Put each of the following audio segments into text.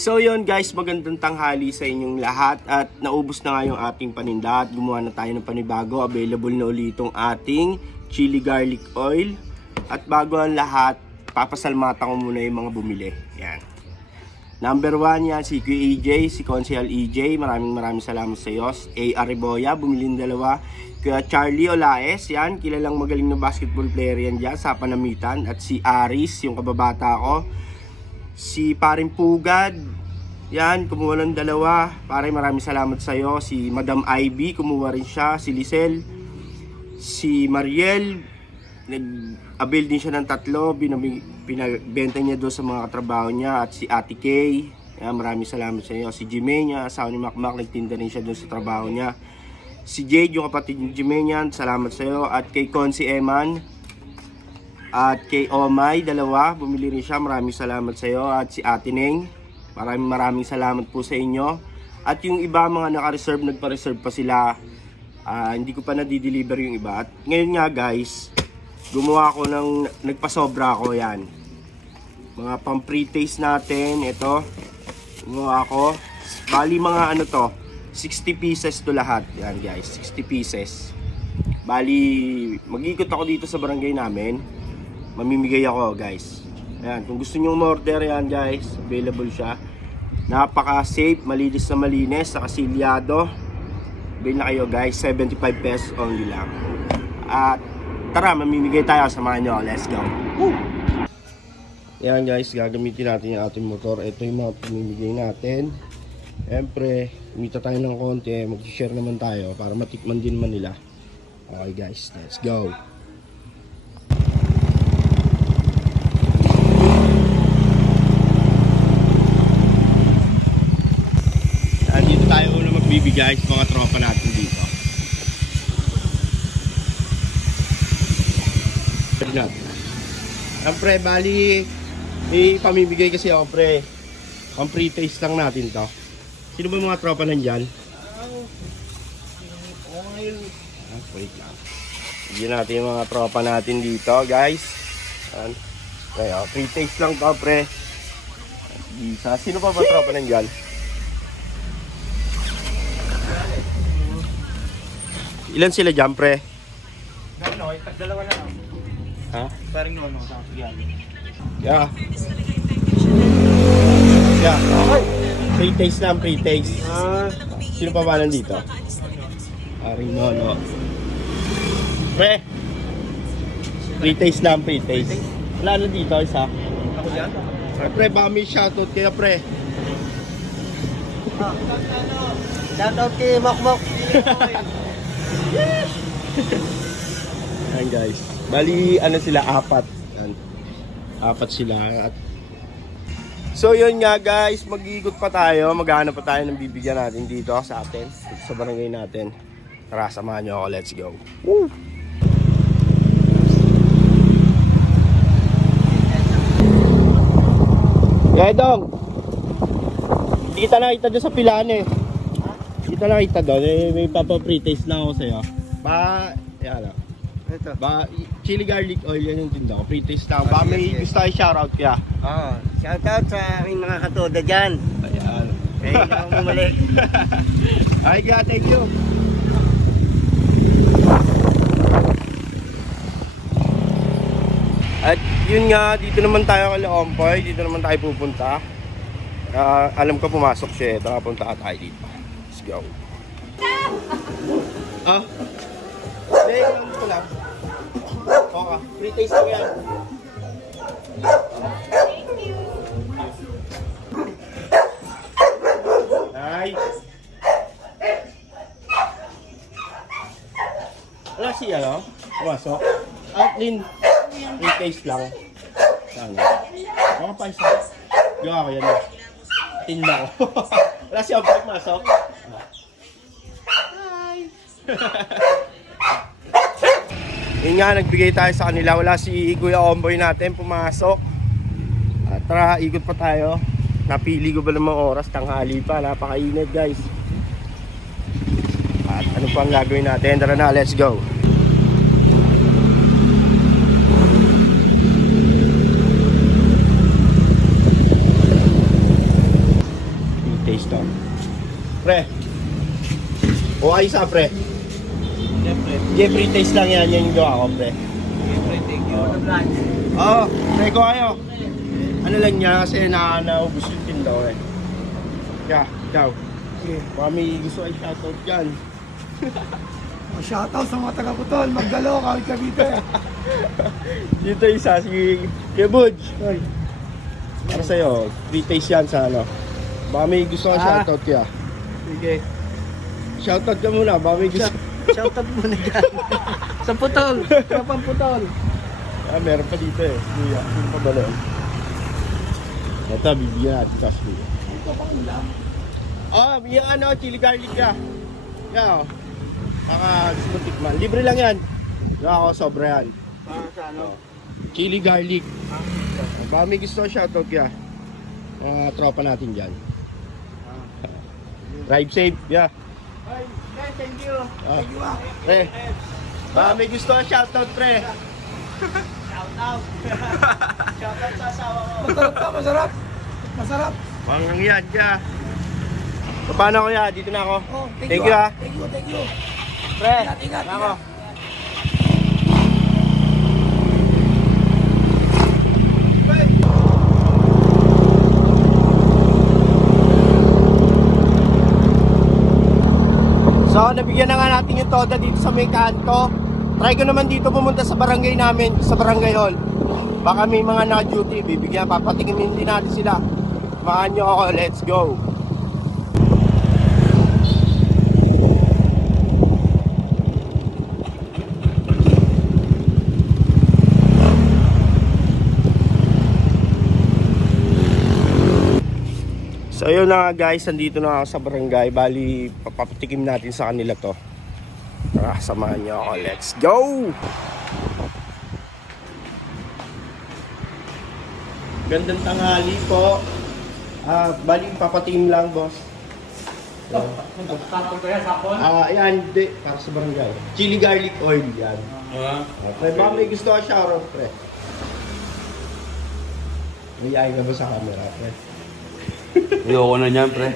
So yun guys, magandang tanghali sa inyong lahat at naubos na nga yung ating paninda at gumawa na tayo ng panibago. Available na ulit itong ating chili garlic oil. At bago ang lahat, papasalamatan ko muna yung mga bumili. Yan. Number 1 yan, si Kuya EJ, si Consihal EJ. Maraming salamat sa iyo. A. Ariboya, bumili ng dalawa. Kuya Charlie Olaes, yan, kilalang magaling na basketball player yan dyan sa Panamitan. At si Aris, yung kababata ko. Si Paring Pugad, yan, kumuha ng dalawa. Pare, maraming salamat sa iyo. Si Madam Ivy, kumuha rin siya. Si Lisel, si Mariel, nag-avail din siya ng 3. Pinabenta niya doon sa mga katrabaho niya. At si Ate Kay, yan, maraming salamat sa iyo. Si Jimena, asawa ni Macmac, nagtinda rin siya doon sa trabaho niya. Si Jade, yung kapatid ni Jimena, salamat sa iyo. At kay Consi Eman, at kay Omay, dalawa, bumili rin siya. Maraming salamat sa iyo. At si Ate Neng, maraming salamat po sa inyo. At yung iba mga naka-reserve, nagpa-reserve pa sila. Hindi ko pa na-deliver yung iba. At ngayon nga guys, gumawa ako ng, nagpasobra ako yan. Mga pang pre-taste natin, ito. Gumawa ako. Bali mga ano to, 60 pieces to lahat. Yan guys, 60 pieces. Bali, mag-ikot ako dito sa barangay namin. Mamimigay ako guys. Ayan, kung gusto nyo umorder yan guys, available siya. Napaka-safe, malinis na malinis, nakasilyado. Bili na kayo guys, 75 pesos only lang. At tara, mamimigay tayo, samahan nyo. Let's go. Woo! Yan guys, gagamitin natin yung ating motor. Ito yung mga pamimigay natin. Siyempre, kumita tayo ng konti, mag-share naman tayo para matikman din man nila. Okay guys, let's go. Dito tayo una magbibigay sa mga tropa natin dito. Siyempre, bali, may pamimigay kasi ako pre. Pang pre-taste lang natin to. Sino ba mga tropa nandyan? Wait lang. Bigyan natin yung mga tropa natin dito, guys. Kaya, pre-taste lang to, pre. Isa. Sino pa ba tropa nandyan? Ilan sila dyan, pre? Ano, tag-dalawa na lang. Ha? Paring nono, sige. Yeah. Yeah. Pre-taste lang, pre-taste. Sino pa ba nandito? Paring nono. Pre! Pre-taste lang, pre-taste. Wala na dito, isa. Ako dyan? Pre, baka may shoutout kaya, pre. Shoutout kay Makmak. Ayan guys. Bali, ano sila, 4. Ayan. 4 sila. So yun nga guys, mag-iikot pa tayo. Maghahanap pa tayo ng bibigyan natin dito sa atin. Sa barangay natin. Tara, samahan nyo ako. Let's go. Woo! Yeah, dong. Hindi kita nakita dyan sa pilaan eh. Hindi kita nakita doon. May papa-pre-taste na ako sa'yo. Yan lang. Ito. Chili garlic oil, yan yung tinda ko. Pre-taste na ako. Baka may gusto kayo shoutout kaya. Oo. Shoutout sa aking mga katoda dyan. Ayan. Eh, hindi ako bumalik. Ay, kaya, thank you. At yun nga, dito naman tayo kay Ompoy. Dito naman tayo pupunta. Alam ko pumasok siya. Tara, punta tayo dito. Let's go. Hindi, ano ko lang. Okay, pre-taste ko yan. Thank you. Nice. Wala siya, no? Pumasok. Lin, pre-taste lang. Sana. Mga paisa. Gawa ko yan. Tinda ko. Wala siya, pumasok. Hi. Yun nga, nagbigay tayo sa kanila. Wala si Kuya Omboy natin pumasok. Tara, ikot pa tayo. Napili ko ba namang oras? Tanghali pa, napakainit guys. At ano pa ang gagawin natin? Tara na, let's go. taste to. Pre. O ayos pre. Siyempre. Jeffrey taste lang yan yung gawa ko, pre. Siyempre, thank you. Oo, pre ko kayo. Ano lang niya kasi naubos yung tindaw eh. Kaya, ikaw. Baka may gusto ay shoutout dyan. Shoutout sa mga taga-Putol, Magdalo, Kawit Cavite. Dito isa si Kebudge. Para sa'yo, free taste yan sa ano. Baka may gusto ka shoutout kaya. Sige. Shoutout ka muna, baka may gusto. Shoutout muna dyan. Sa Putol. Kapang Putol. Ah, meron pa dito eh. Kuya, sino pa ba doon? Ito, bibigyan natin sa kuya. Oh, yung ano, chili garlic ka. Yan o. Gusto mo tikman. Libre lang yan. Yan ako, sobra yan. Para sa ano? Chili garlic. Baka may gusto ko shoutout kaya. Mga tropa natin dyan. Drive safe, yeah. Guys, thank you. Pre. Baka may gusto ko shoutout, pre. Shoutout. Shoutout sa asawa ko. Masarap ka, masarap. Masarap. Mangang yan, kaya. Paano kuya? Dito na ako. Oh, Thank you, ah. Thank you, thank you. Pre, Ingat, ako. So, nabigyan na nga natin yung toda dito sa may kanto. Try ko naman dito pumunta sa barangay namin, sa barangay hall. Baka may mga na-duty, bibigyan, papatingin din natin sila. Samahan nyo ako, let's go. So ayun na nga guys, nandito na ako sa barangay. Bali, papatikim natin sa kanila to. Tara, samahan nyo ako. Let's go! Gandang tanghali po. Bali, papatikim lang, boss. Sakon ko yan, sakon. Ayan, hindi. Para sa barangay. Chili garlic oil, yan. Pre, baka may gusto ka shoutout, pre. May ka ba sa camera, pre? Ayoko na niyan, pre.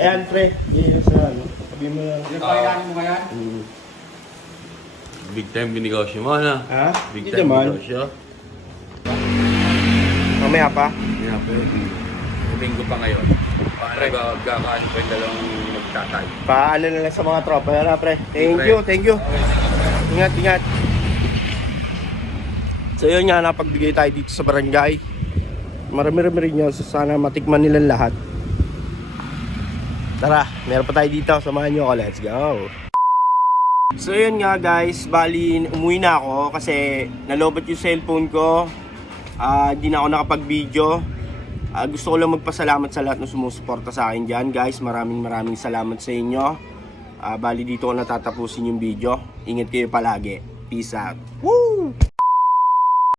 Ayan, pre. Yan sa ano. Sabi mo lang. Pagkakayanin mo ngayon? Big time binegosyo mo, na. Ha? Big Hindi time naman. binegosyo. Mamaya pa. Hindi na, pre. Linggo pa ngayon. Paano gagawin ko yung dalawang magtatay? Paano na lang sa mga tropa. Yan na, pre. Thank you, thank you. Ingat, ingat. So yun nga, napagbigay tayo dito sa barangay. Marami-rami rin yun. So sana matikman nilang lahat. Tara, meron pa tayo dito. Samahan nyo ako. Let's go. So yun nga guys, bali umuwi na ako kasi nalobat yung cellphone ko. Di na ako nakapag-video. Gusto ko lang magpasalamat sa lahat ng sumusuporta sa akin dyan guys. Maraming salamat sa inyo. Bali dito ko natatapusin yung video. Ingat kayo palagi. Peace out. Woo!